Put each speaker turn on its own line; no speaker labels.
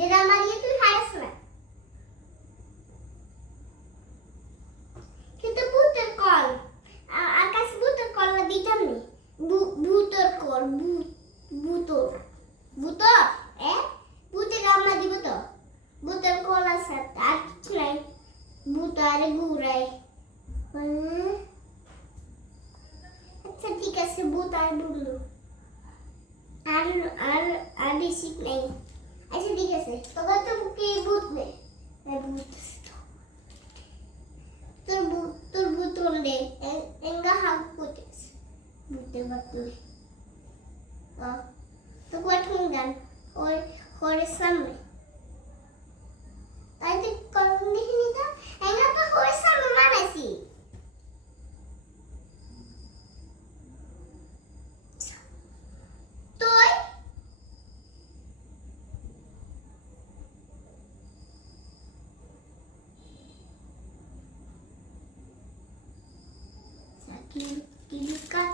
Deda Maria তুই খাইস না কিন্তু ভূতের কল আকাশ ভূতের কল দিতাম নি ভূতের কল ভূত ভূতর ভূতর এ ভূতে কামড়া দিব তো ভূতের কল আছে আর কিছু নাই ভূত আরে ঘুরাই। আচ্ছা ঠিক আছে ভূত আর বলল আর আর আর নেই আচ্ছা ঠিক আছে। তোমার তো কি ভূত নেই। ভূত। তোর ভূত তোর ভূত 데 এঙ্গা হাগ করতেছে ভূতের বাতুই 어 তো কোয়াট গান ওই হরের সামনে। 길, 길가